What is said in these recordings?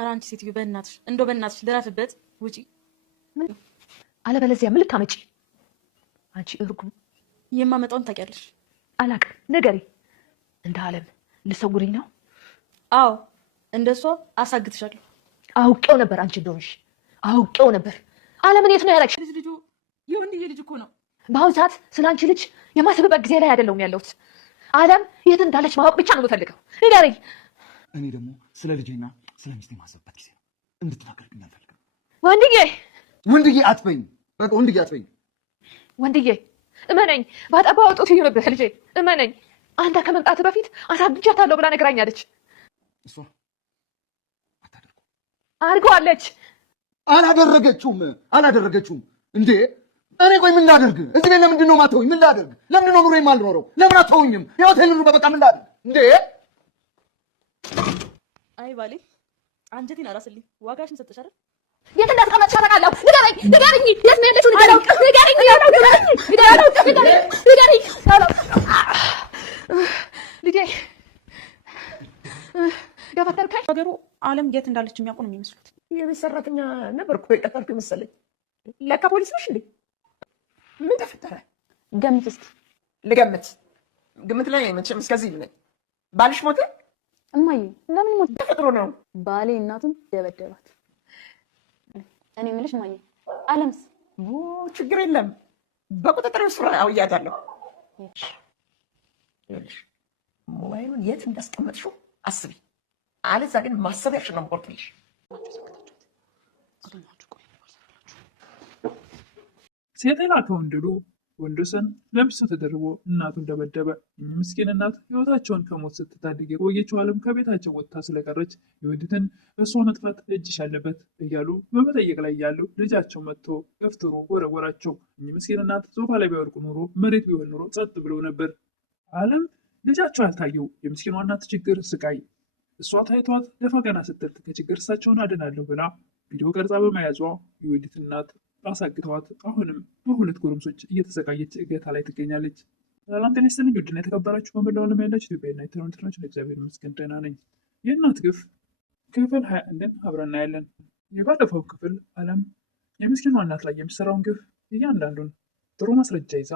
ኧረ አንቺ ሴትዮ በእናትሽ እንደው በእናትሽ ልረፍበት ውጪ። አለበለዚያ ምን ልታመጪ? አንቺ እርጉም። የማመጣውን ታውቂያለሽ። አላቅም፣ ንገሪ። እንደ አለም ልሰጉሪኝ ነው? አዎ እንደሷ አሳግትሻለሁ። አውቄው ነበር አንቺ እንደሆንሽ፣ አውቄው ነበር። አለምን የት ነው ያደረግሽ? ልጁ የወንድዬ ልጅ እኮ ነው። በአሁኑ ሰዓት ስለ አንቺ ልጅ የማስብበት ጊዜ ላይ አይደለሁም ያለሁት። አለም የት እንዳለች ማወቅ ብቻ ነው የምፈልገው። ንገሪኝ። እኔ ደግሞ ስለ ልጄና ስለ ሚስቴ የማስብበት ጊዜ ነው። እንድትናገርብኝ አልፈልግም። ወንድዬ ወንድዬ አትበይኝ። በቃ ወንድዬ አትበይኝ። ወንድዬ እመነኝ፣ ባጠባ ወጡት ይሆንብህ ልጄ፣ እመነኝ። አንተ ከመምጣት በፊት አሳግጃታለሁ ብላ ነግራኛለች። እሷ አታደርገው። አድርገዋለች። አላደረገችውም እንዴ? እኔ ቆይ ምን ላደርግ? እዚህ ቤት ለምንድን ነው የማትተውኝ? ምን ላደርግ? ለምንድን ነው ኑሮ የማልኖረው? ለምን አትተውኝም? ህይወቴን ኑሮ በቃ ምን ላደርግ እንዴ? አይ ባሌ አንጀቴን አራስልኝ። ዋጋሽን ሰጥሽ አይደል? የት እንዳስቀመጥሽ አውቃለሁ። ንገረኝ። የት ነው ያለችው? ንገረኝ። ልጄ ገፈተርከኝ። ነገሩ አለም የት እንዳለች የሚያውቁ ነው የሚመስሉት። የቤት ሰራተኛ ነበርኩ የቀጠርኩ መሰለኝ። ለካ ፖሊስ ነሽ እንዴ? ምን ተፈጠረ? ገምት እስኪ። ልገምት። ግምት ላይ መቼም እስከዚህ ነኝ። ባልሽ ሞተ? እማዬ ለምን ሞት? ተፈጥሮ ነው። ባሌ እናቱን ደበደባት። እኔ የምልሽ እማዬ አለምስ? ችግር የለም በቁጥጥር ስር አውያታለሁ። ይኸውልሽ ሞባይሉን የት እንዳስቀመጥሽው አስቢ። አለዛ ግን ማሰቢያሽን ነው የምቆርጥልሽ። ሴት የላከውን ድሉ ወንዶሰን ለሚስቱ ተደርቦ እናቱን ደበደበ። እኚህ ምስኪን እናት ህይወታቸውን ከሞት ስትታደግ የቆየችው አለም ከቤታቸው ወጥታ ስለቀረች የወዲትን እሷ መጥፋት እጅሽ አለበት እያሉ በመጠየቅ ላይ ያሉ ልጃቸው መጥቶ ገፍትሮ ወረወራቸው። እኚህ ምስኪን እናት ሶፋ ላይ ቢወድቁ ኑሮ መሬት ቢሆን ኑሮ ጸጥ ብለው ነበር። አለም ልጃቸው ያልታየው የምስኪኗ እናት ችግር ስቃይ እሷ ታይቷት ደፋ ቀና ስትል ከችግር እሳቸውን አድናለሁ ብላ ቪዲዮ ቀርጻ በመያዟ የወዲት እናት አሳግተዋት አሁንም በሁለት ጎረምሶች እየተሰቃየች እገታ ላይ ትገኛለች። ሰላም ጤና ይስጥልኝ ውድና የተከበራችሁ በመላው ዓለም ያላችሁ ኢትዮጵያና ኤርትራውያን ናችሁ። እግዚአብሔር ይመስገን ደህና ነኝ። የእናት ግፍ ክፍል 21ን አብረን እናያለን። የባለፈው ክፍል አለም የምስኪኗ እናት ላይ የሚሰራውን ግፍ እያንዳንዱን ጥሩ ማስረጃ ይዛ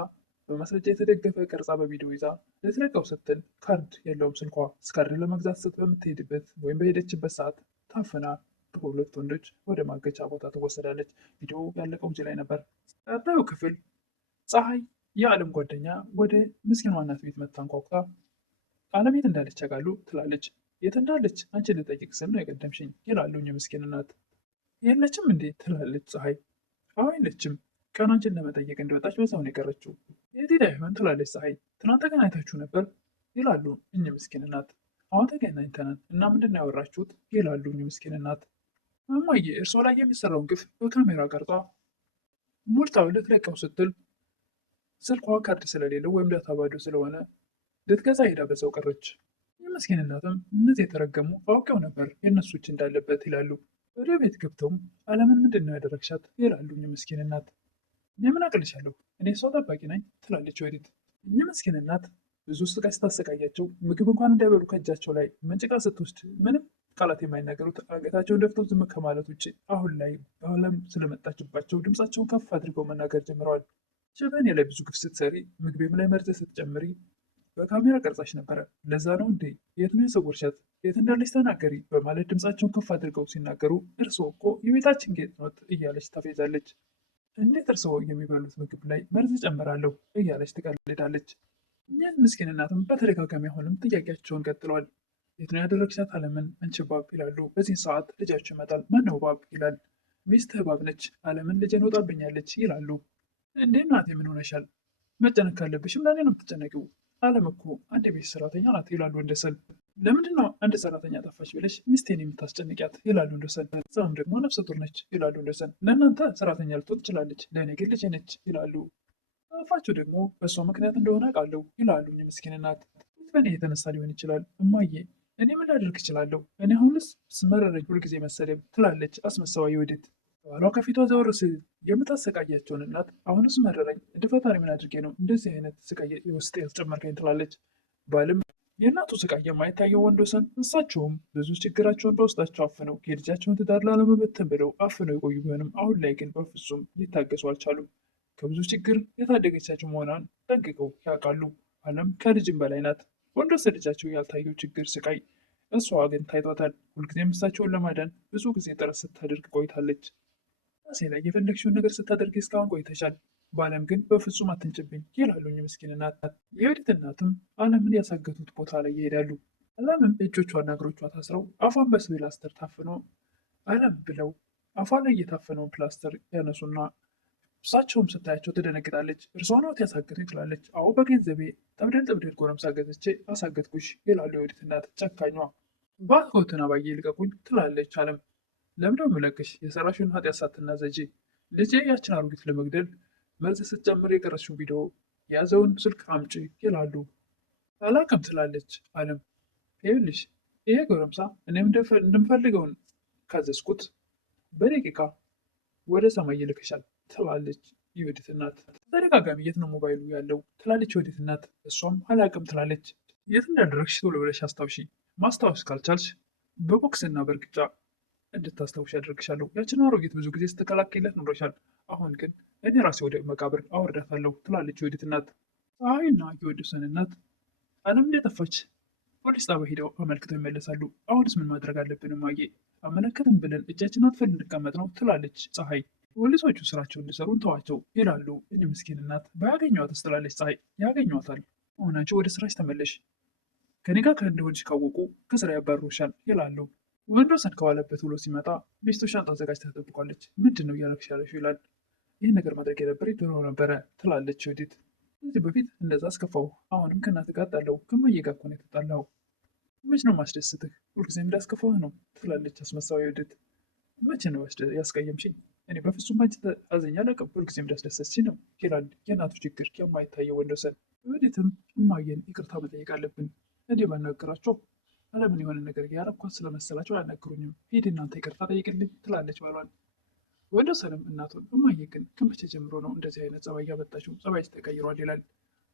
በማስረጃ የተደገፈ ቀርጻ በቪዲዮ ይዛ ልትለቀው ስትል ካርድ የለውም ስልኳ። ካርድ ለመግዛት ስት በምትሄድበት ወይም በሄደችበት ሰዓት ታፍና በሁለት ወንዶች ወደ ማገቻ ቦታ ትወሰዳለች። ቪዲዮ ያለቀው እዚህ ላይ ነበር። ቀጣዩ ክፍል ፀሐይ የአለም ጓደኛ ወደ ምስኪኗ እናት ቤት መታ አንኳኩታ አለም የት እንዳለች ያውቃሉ ትላለች። የት እንዳለች አንቺን ልጠይቅ ስል ነው የቀደምሽኝ ይላሉ የምስኪን እናት። የለችም እንዴ ትላለች ፀሐይ። አዎ የለችም፣ ቀን አንቺን ለመጠየቅ እንደወጣች በዛው ነው የቀረችው። የት ሄዳ ይሆን ትላለች ፀሐይ። ትናንት ተገናኝታችሁ ነበር ይላሉ እኚህ ምስኪን እናት። አሁን ተገናኝተናል እና ምንድን ነው ያወራችሁት ይላሉ እኚህ ምስኪን እናት። እማዬ እርሷ ላይ የሚሰራውን ግፍ በካሜራ ቀርጻ ሞልታው ልትለቀው ስትል ስልኳ ካርድ ስለሌለው ወይም ዳታ ባዶ ስለሆነ ልትገዛ ሄዳ በዛው ቀረች። የምስኪን እናትም እነዚህ የተረገሙ አውቀው ነበር የእነሱ እጅ እንዳለበት ይላሉ። ወደ ቤት ገብተውም አለምን ምንድን ነው ያደረግሻት ይላሉ የምስኪን እናት። እኔ ምን አቅልሻለሁ እኔ ሰው ጠባቂ ነኝ ትላለች ወዲት። እኚህ ምስኪን እናት ብዙ ስቃይ ስታሰቃያቸው ምግብ እንኳን እንዳይበሉ ከእጃቸው ላይ መንጭቃ ስትወስድ ምንም ቃላት የማይናገሩት አንገታቸውን ደፍተው ዝም ከማለት ውጭ አሁን ላይ አለም ስለመጣችባቸው ድምፃቸውን ከፍ አድርገው መናገር ጀምረዋል። በእኔ ላይ ብዙ ግፍ ስትሰሪ ምግቤም ላይ መርዝ ስትጨምሪ በካሜራ ቀርጻሽ ነበረ። ለዛ ነው እንዴ የት ነው የሰወርሻት? የት እንዳለች ተናገሪ በማለት ድምፃቸውን ከፍ አድርገው ሲናገሩ እርስዎ እኮ የቤታችን ጌጥ ኖት እያለች ታፌዛለች። እንዴት እርስዎ የሚበሉት ምግብ ላይ መርዝ ጨምራለሁ እያለች ትቀልዳለች። እኛን ምስኪን እናትም በተደጋጋሚ አሁንም ጥያቄያቸውን ቀጥለዋል። የት ነው ያደረግሻት አለምን? አንቺ ባብ ይላሉ። በዚህ ሰዓት ልጃቸው ይመጣል። ማነው ባብ ይላል። ሚስትህ ባብ ነች። አለምን ልጄን ወጣብኛለች ይላሉ። እንዴ እናቴ ምን ሆነሻል? መጨነቅ ካለብሽም ለእኔ ነው የምትጨነቂው። አለም እኮ አንድ ቤት ሰራተኛ ናት ይላሉ ወንደሰን። ለምንድን ነው አንድ ሰራተኛ ጠፋች ብለሽ ሚስቴን የምታስጨንቂያት ይላሉ ወንደሰን። እዛም ደግሞ ነፍሰ ጡር ነች ይላሉ ወንደሰን። ለእናንተ ሰራተኛ ልትሆን ትችላለች፣ ለእኔ ግን ልጄ ነች ይላሉ። አፋቸው ደግሞ በእሷ ምክንያት እንደሆነ አውቃለሁ ይላሉ የምስኪን እናት። በእኔ የተነሳ ሊሆን ይችላል እማዬ፣ እኔ ምን ላደርግ እችላለሁ? እኔ አሁንስ ስመረረኝ ሁልጊዜ መሰደብ ትላለች አስመሳዋ ወዲት። ባሏ ከፊቷ ዘወር ሲል የምታሰቃያቸውን እናት አሁንስ መረረኝ፣ እንደ ፈጣሪ ምን አድርጌ ነው እንደዚህ አይነት ስቃይ ውስጥ ያስጨመርከኝ ትላለች። ባልም የእናቱ ስቃይ የማይታየው ወንዶሰን እሳቸውም ብዙ ችግራቸውን በውስጣቸው አፍነው የልጃቸውን ትዳር ላለመበተን ብለው አፍነው የቆዩ ቢሆንም አሁን ላይ ግን በፍጹም ሊታገሱ አልቻሉም። ከብዙ ችግር የታደገቻቸው መሆኗን ጠንቅቀው ያውቃሉ። አለም ከልጅም በላይ ናት። ወንዶሰን ልጃቸው ያልታየው ችግር ስቃይ እሷ ግን ታይቷታል። ሁልጊዜም እሳቸውን ለማዳን ብዙ ጊዜ ጥረት ስታደርግ ቆይታለች። ራሴ ላይ የፈለግሽውን ነገር ስታደርግ እስካሁን ቆይተሻል፣ በአለም ግን በፍጹም አትንጭብኝ ይላሉኝ ምስኪን እናት። የወዲት እናትም አለምን ያሳገቱት ቦታ ላይ ይሄዳሉ። አለምም እጆቿና እግሮቿ ታስረው አፏን በፕላስተር ታፍኖ አለም ብለው አፏ ላይ የታፈነውን ፕላስተር ያነሱና እሳቸውም ስታያቸው ትደነግጣለች። እርስዎ ነዎት ያሳገቱኝ ትላለች። አዎ በገንዘቤ ጠብደል ጎረምሳ ገዝቼ አሳገትኩሽ ይላሉ የወዲት እናት ጨካኟ። ባክዎትን አባዬ ልቀቁኝ ትላለች አለም። ለምንድነው የምለቅሽ? የሰራሽውን ኃጢአት ሳትናዘጂ ልጄ ያችን አሮጊት ለመግደል መርዝ ስትጨምር የቀረችው ቪዲዮ የያዘውን ስልክ አምጪ ይላሉ። አላቅም ትላለች አለም። ይኸውልሽ ይሄ ጎረምሳ እኔም እንደምፈልገውን ካዘዝኩት በደቂቃ ወደ ሰማይ ይልክሻል ትላለች የወዲት እናት። ተደጋጋሚ የት ነው ሞባይሉ ያለው ትላለች የወዲት እናት። እሷም አላቅም ትላለች። የት እንዳደረግሽ ቶሎ ብለሽ አስታውሺ፣ ማስታወስ ካልቻልሽ በቦክስና በእርግጫ እንድታስታውሽ ያደርግሻለሁ። ያችን አሮጊት ብዙ ጊዜ ስትከላከይለት ኖሮሻል። አሁን ግን እኔ ራሴ ወደ መቃብር አወርዳታለሁ ትላለች የወዲት እናት። ፀሐይና የወዲሰን እናት አለም እንደጠፋች ፖሊስ ጣቢያ ሄደው አመልክተው ይመለሳሉ። አሁንስ ምን ማድረግ አለብን እማዬ? አመለከተን ብለን እጃችን አጥፈን እንቀመጥ ነው ትላለች ፀሐይ። ፖሊሶቹ ስራቸው እንዲሰሩ እንተዋቸው ይላሉ እኚህ ምስኪን እናት። ባያገኟትስ ትላለች ፀሐይ። ያገኟታል። አሁናቸው ወደ ስራች ተመለሽ፣ ከኔ ጋር ከእንደሆንሽ ካወቁ ከስራ ያባርሩሻል ይላሉ። ወንዶሰን ከዋለበት ውሎ ሲመጣ ሚስቱ ሻንጣ አዘጋጅታ ተጠብቋለች። ምንድን ነው እያረግሽ ያለሽው ይላል። ይህን ነገር ማድረግ የነበረ ድሮ ነበረ ትላለች ወዲት። ከዚህ በፊት እንደዛ አስከፋው፣ አሁንም ከእናት ጋር ጣለው፣ ከማየ ጋር እኮ ነው የተጣላው። መች ነው ማስደስትህ? ሁልጊዜም እንዳስከፋህ ነው ትላለች አስመሳዊ ወዲት። መቼ ነው ያስቀየምሽኝ? እኔ በፍጹም አንቺ አዘኛ አላውቅም፣ ሁልጊዜም እንዳስደሰትሽ ነው ይላል የእናቱ ችግር የማይታየው ወንዶሰን። ወዲትም እማየን ይቅርታ መጠየቅ አለብን፣ እንዴ ባናገራቸው አለምን የሆነ ነገር ያረኳት ስለመሰላቸው አያናግሩኝም፣ ሂድ እናንተ ይቅርታ ጠይቅልኝ ትላለች ባሏን። ወንዶሰንም እናቱን እማዬ ግን ከመቼ ጀምሮ ነው እንደዚህ አይነት ጸባይ ያመጣችው? ጸባይሽ ተቀይሯል ይላል።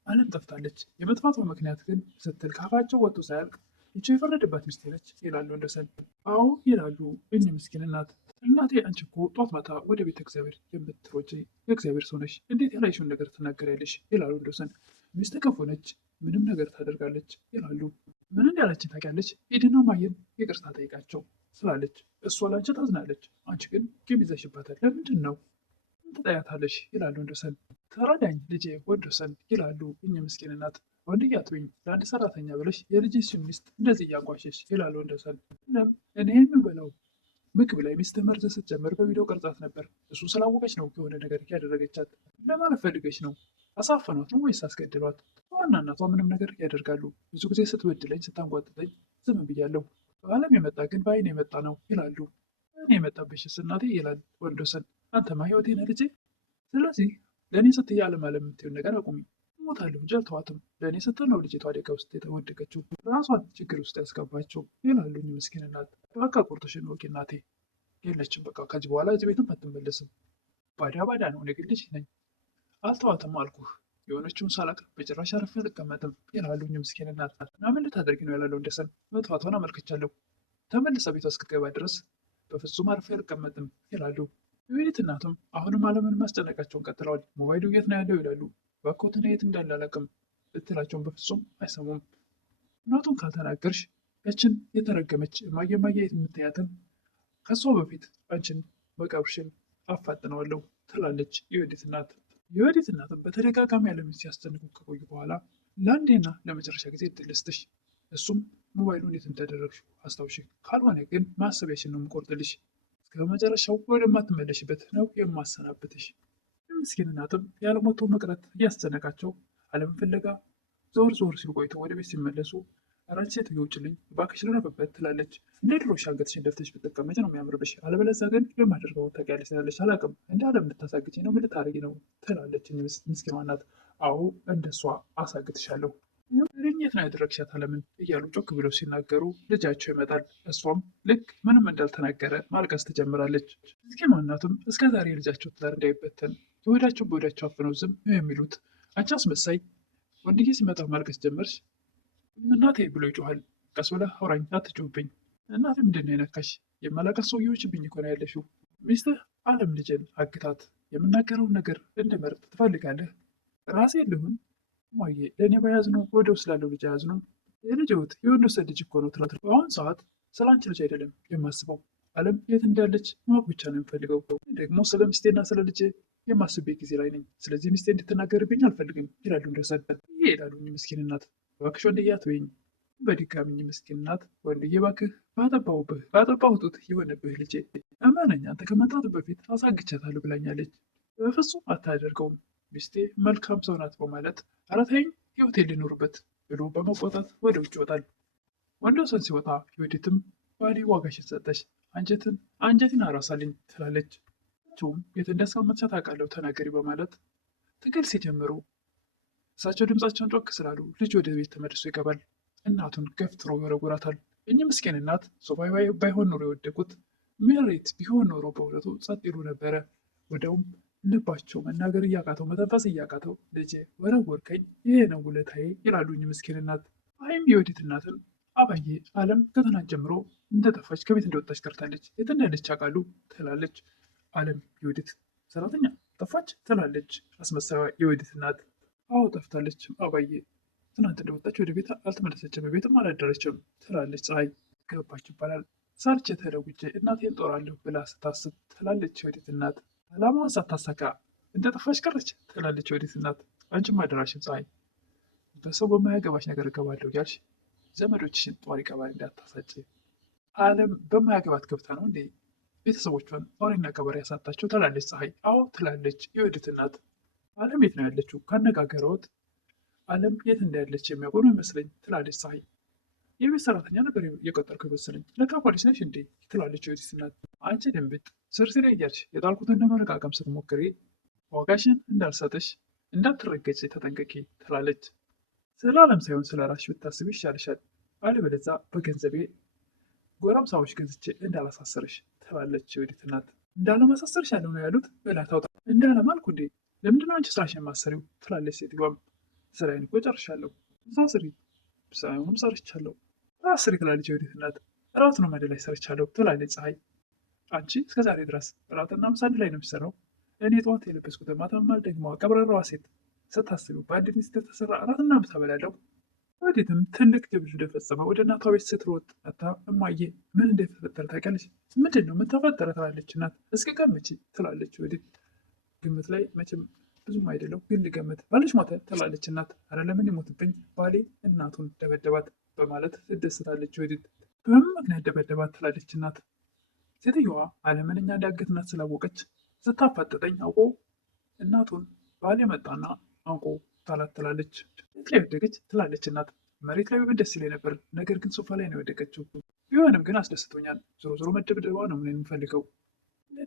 አለም ጠፍታለች፣ የመጥፋቷ ምክንያት ግን ስትል ካፋቸው ወጥቶ ሳያልቅ ይቺ የፈረደባት ሚስቴ ነች ይላሉ ወንዶሰን። አዎ ይላሉ እኚህ ምስኪን እናት። እናቴ አንቺ እኮ ጧት ማታ ወደ ቤተ እግዚአብሔር የምትሮጪ የእግዚአብሔር ሰው ነሽ፣ እንዴት ያላይሽውን ነገር ትናገሪያለሽ? ይላሉ ወንዶሰን። ሚስት ክፉ ነች፣ ምንም ነገር ታደርጋለች ይላሉ። ምን እንዳለች ታውቂያለች? ሂድና ማየን ይቅርታ ጠይቃቸው ስላለች እሷ ላንቺ ታዝናለች፣ አንቺ ግን ቂም ይዘሽባታል። ለምንድን ነው ምን ትጠያታለሽ? ይላሉ ወንዶሰን። ተረዳኝ ልጄ ወንዶሰን ይላሉ እኚህ ምስኪን እናት። ወንድዬ አትበይኝ፣ ለአንድ ሰራተኛ ብለሽ የልጅሽን ሚስት እንደዚህ እያንቋሸሽ ይላሉ ወንዶሰን። እኔ የምበላው ምግብ ላይ ሚስት መርዝ ስትጨምር በቪዲዮ ቀርጻት ነበር። እሱ ስላወቀች ነው የሆነ ነገር ያደረገቻት። ለማለት ፈልገች ነው? አሳፈኗት ነው ወይስ አስገድሏት? ዋና እናቷ ምንም ነገር ያደርጋሉ። ብዙ ጊዜ ስትበድለኝ ስታንጓጥጠኝ ዝም ብያለሁ። በአለም የመጣ ግን በአይን የመጣ ነው ይላሉ። በአይን የመጣብሽስ እናቴ ይላል ወንዶሰን። አንተማ ህይወቴ ነህ ልጄ። ስለዚህ ለእኔ ስትይ አለም የምትይውን ነገር አቁሚ። እሞታለሁ እንጂ አልተዋትም። ለእኔ ስትል ነው ልጅቷ አደጋ ውስጥ የተወደቀችው፣ ራሷን ችግር ውስጥ ያስገባቸው ይላሉ ምስኪን እናት። በቃ ቁርጥሽን ወቂ እናቴ። የለችም በቃ ከዚህ በኋላ እዚህ ቤትም አትመለስም። ባዳ ባዳ ነው። እኔ ግን ልጅ ነኝ። አልተዋትም አልኩህ። የሆነችውን ሳላቅ በጭራሽ አርፌ አልቀመጥም ይላሉ ምስኪን እናት። እና ምን ልታደርጊ ነው ያላለው ወንዶሰን። መጥፋቷን አመልክቻለሁ፣ ተመልሳ ቤቷ እስክገባ ድረስ በፍጹም አርፌ አልቀመጥም ይላሉ። የወዲት እናቱም አሁንም አለምን ማስጨነቃቸውን ቀጥለዋል። ሞባይሉ የት ነው ያለው ይላሉ። እባክዎትን የት እንዳለ አላውቅም ብትላቸውን በፍጹም አይሰሙም። እናቱን ካልተናገርሽ ያችን የተረገመች እማዬ የምታያትን ከሷ በፊት አንቺን መቃብርሽን አፋጥነዋለሁ ትላለች የወዲት እናት። የወዲት እናትም በተደጋጋሚ አለምን ሲያስጨንቁ ከቆዩ በኋላ ለአንዴና ለመጨረሻ ጊዜ እድል ልስጥሽ፣ እሱም ሞባይሉን የት እንዳደረግሽው አስታውሺ፣ ካልሆነ ግን ማሰቢያሽን ነው የምቆርጥልሽ፣ እስከ መጨረሻው ወደማትመለሽበት ነው የማሰናብትሽ። ምስኪን እናትም ያለሞቶ መቅረት እያስጨነቃቸው አለምን ፍለጋ ዞር ሲሉ ቆይተው ወደ ቤት ሲመለሱ አራንቺ ሴትዮ ውጭልኝ እባክሽ ልረፍበት ትላለች። እንደ ድሮሽ አንገትሽን ደፍተሽ ብትቀመጪ ነው የሚያምርብሽ፣ አለበለዚያ ግን የማደርገው ታውቂያለሽ ትላለች። አላውቅም እንደ አለም ልታሳግጪኝ ነው ምን ልታደርጊ ነው ትላለች ምስኪኗ እናት። አዎ እንደሷ አሳግትሻለሁ። የት ነው ያደረግሻት አለምን እያሉ ጮክ ብለው ሲናገሩ ልጃቸው ይመጣል። እሷም ልክ ምንም እንዳልተናገረ ማልቀስ ትጀምራለች። ምስኪኗ እናትም እስከዛሬ ልጃቸው ትዳር እንዳይበተን የወዳቸው በወዳቸው አፍነው ዝም የሚሉት አንቺ አስመሳይ፣ ወንድዬ ሲመጣ ማልቀስ ጀመርሽ፣ እናቴ ብሎ ይጮኋል። ቀስ ብለህ አውራኝ፣ አትጮህብኝ። እናቴ ምንድን ነው የነካሽ? የማላውቃት ሰው እየሆንሽብኝ እኮ ነው ያለሽው። ሚስትህ አለም ልጄን አግታት። የምናገረውን ነገር እንድመርጥ ትፈልጋለህ? ራሴ ልሁን? እማዬ ለእኔ ባያዝነው ወደ ውስጥ ላለው ልጅ አያዝነው? የልጅ እህት የወንድ ወሰድ ልጅ እኮ ነው ትላት። በአሁን ሰዓት ስለ አንቺ ልጅ አይደለም የማስበው። አለም የት እንዳለች ማወቅ ብቻ ነው የምፈልገው። ደግሞ ስለ ሚስቴና ስለ ልጄ የማስቤት ጊዜ ላይ ነኝ። ስለዚህ ሚስቴ እንድትናገርብኝ አልፈልግም ይላሉ እንደሰድ ይሄ ይላሉ ምስኪን እናት። እባክሽ ወንድዬ አትበይኝ። በድጋሚ ምስኪን እናት ወንድዬ እባክህ ባጠባሁ ጡት የሆነብህ ልጄ፣ እመነኝ አንተ ከመምጣቱ በፊት አሳግቻታለሁ ብላኛለች። በፍጹም አታደርገውም። ሚስቴ መልካም ሰው ናት በማለት ኧረ ተይኝ ህይወቴን ልኖርበት ብሎ በመቆጣት ወደ ውጭ ይወጣል። ወንዶሰን ሲወጣ ዮዲትም ባሌ ዋጋሽን ሰጠሽ፣ አንጀትን አራሳልኝ ትላለች። ቸውም የት እንዳስቀመጥሻት አውቃለሁ ተናገሪ በማለት ትግል ሲጀምሩ እሳቸው ድምፃቸውን ጮክ ስላሉ ልጅ ወደ ቤት ተመልሶ ይገባል። እናቱን ገፍትሮ ይወረውራታል። እኚህ ምስኪን እናት ሶፋ ባይሆን ኖሮ የወደቁት መሬት ቢሆን ኖሮ በእውነቱ ጸጥ ይሉ ነበረ። ወዲያውም ልባቸው መናገር እያቃተው መተንፈስ እያቃተው ልጄ ወረወርከኝ፣ ይሄ ነው ውለታዬ ይላሉ እኚህ ምስኪን እናት። አይም የወዲት እናትን አባዬ አለም ከትናንት ጀምሮ እንደጠፋች ከቤት እንደወጣች ቀርታለች፣ የት እንዳለች ያውቃሉ ትላለች። አለም የወዲት ሰራተኛ ጠፋች ትላለች አስመሳዩ የወዲት እናት። አዎ ጠፍታለች አባዬ፣ ትናንት እንደወጣች ወደ ቤት አልተመለሰችም፣ ቤትም አላደረችም ትላለች ፀሐይ። ገባች ይባላል። ሰርቼ ተለውጬ እናቴን ጦራለሁ ብላ ስታስብ ትላለች የወዲት እናት። አላማዋን ሳታሳካ እንደጠፋች ቀረች ትላለች የወዲት እናት። አንቺም አደራሽን ፀሐይ፣ በሰው በማያገባሽ ነገር እገባለሁ እያልሽ ዘመዶችሽን ጧሪ ቀባሪ እንዳታሳጭ። አለም በማያገባት ገብታ ነው እንዴ ቤተሰቦቿን ጧሪና ቀባሪ ያሳጣቸው ትላለች ፀሐይ። አዎ ትላለች የወዲት እናት። አለም የት ነው ያለችው? ካነጋገረውት አለም የት እንዳለች የሚያውቁ ነው ይመስለኝ ትላለች ፀሐይ። የቤት ሰራተኛ ነበር የቀጠርከው ይመስለኝ፣ ለካ ፖሊስ ነሽ እንዴ ትላለች የወዲት እናት። አንቺ ድንብጥ ስርስሬ እያልሽ የጣልኩትን ለመለቃቀም ስትሞክሪ ዋጋሽን እንዳልሰጥሽ እንዳትረገጭ ተጠንቀቂ ትላለች። ስለ አለም ሳይሆን ስለ ራስሽ ብታስቢ ይሻልሻል፣ አለበለዚያ በገንዘቤ ጎረምሳዎች ገዝቼ እንዳላሳሰርሽ ትላለች የወዲት እናት። እንዳለማሳሰርሽ ያለው ነው ያሉት ብላ ታውጣ። እንዳለም አልኩ እንዴ ለምንድነው አንቺ ስራሽን ማሰሪው ትላለች ሴትዮዋም። ስራዬን እኮ ጨርሻለሁ፣ ሳስሪ ሳይሆንም ሰርቻለሁ አስሪ ትላለች የወዲት እናት። እራት ነው መደ ላይ ሰርቻለሁ ትላለች ፀሐይ። አንቺ እስከዛሬ ድረስ እራትና ምሳ አንድ ላይ ነው የሚሰራው። እኔ ጠዋት የለበስኩት ማታማ ደግሞ ቀብራራዋ ሴት ስታስቢው በአንድ ሚስት የተሰራ እራትና ምሳ በላለሁ። ወዲትም ትልቅ ጀብድ እንደፈጸመ ወደ እናቷ ቤት ስትሮጥ መታ እማዬ ምን እንደተፈጠረ ታውቂያለሽ? ምንድን ነው ምን ተፈጠረ ትላለች እናት። እስኪ ገምቺ ትላለች ወዲት። ግምት ላይ መቼም ብዙም አይደለው ግን ልገምት። ባልሽ ሞተ ትላለች እናት። አረ ለምን ይሞትብኝ ባሌ እናቱን ደበደባት በማለት ትደስታለች ወዲት። በምን ምክንያት ደበደባት ትላለች እናት። ሴትዮዋ አለምን እኛ እንዳገትናት ስላወቀች ስታፋጠጠኝ አውቆ እናቱን ባሌ መጣና አውቆ ታላት ትላለች። መሬት ላይ ወደቀች ትላለች እናት። መሬት ላይ በምን ደስ ይለኝ ነበር፣ ነገር ግን ሶፋ ላይ ነው የወደቀችው። ቢሆንም ግን አስደስቶኛል። ዞሮ ዞሮ መደብደቧ ነው ምን የምፈልገው።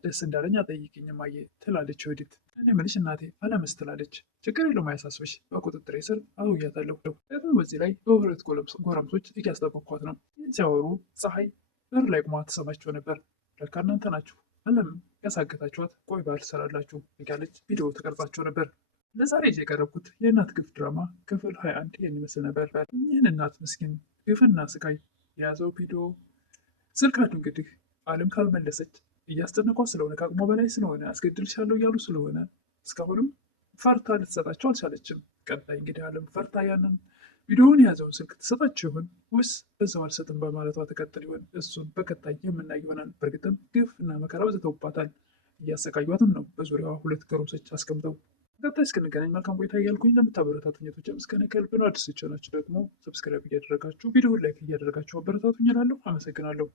ደስ እንዳለኝ አጠይቅኝ እማዬ ትላለች ወዲት። እኔ የምልሽ እናቴ አለምስ ትላለች። ችግር የለውም አያሳስብሽ፣ በቁጥጥሬ ስር አውያታለሁ። ደግሞ በዚህ ላይ በሁለት ጎረምሶች እያስጠበኳት ነው። ይህን ሲያወሩ ፀሐይ በር ላይ ቁማ ትሰማቸው ነበር። ለካ እናንተ ናችሁ አለም ያሳገታችኋት፣ ቆይ ባል ትሰራላችሁ እያለች ቪዲዮ ተቀርጻቸው ነበር። ለዛሬ የቀረብኩት የእናት ግፍ ድራማ ክፍል 21 ይህን ይመስል ነበር። ይህን እናት ምስኪን ግፍና ስቃይ የያዘው ቪዲዮ ስልካሉ እንግዲህ አለም ካልመለሰች እያስጨነቋት ስለሆነ ከአቅሟ በላይ ስለሆነ አስገድልሻለሁ እያሉ ስለሆነ እስካሁንም ፈርታ ልትሰጣቸው አልቻለችም። ቀጣይ እንግዲህ አለም ፈርታ ያንን ቪዲዮውን የያዘውን ስልክ ትሰጣቸው ይሆን ወይስ በዛው አልሰጥም በማለቷ ተቀጥል ይሆን? እሱን በቀጣይ የምናይ ይሆናል። በእርግጥም ግፍ እና መከራ በዝተውባታል። እያሰቃዩትም ነው በዙሪያዋ ሁለት ጎረምሶች አስቀምጠው። ቀጣይ እስክንገናኝ መልካም ቆይታ እያልኩኝ ለምታበረታቱኝ እህቶቼ ምስጋና ከልብ ነው። አዲስ ቻናችሁ ደግሞ ሰብስክራይብ እያደረጋችሁ ቪዲዮ ላይክ እያደረጋችሁ አበረታቱኝ እላለሁ። አመሰግናለሁ።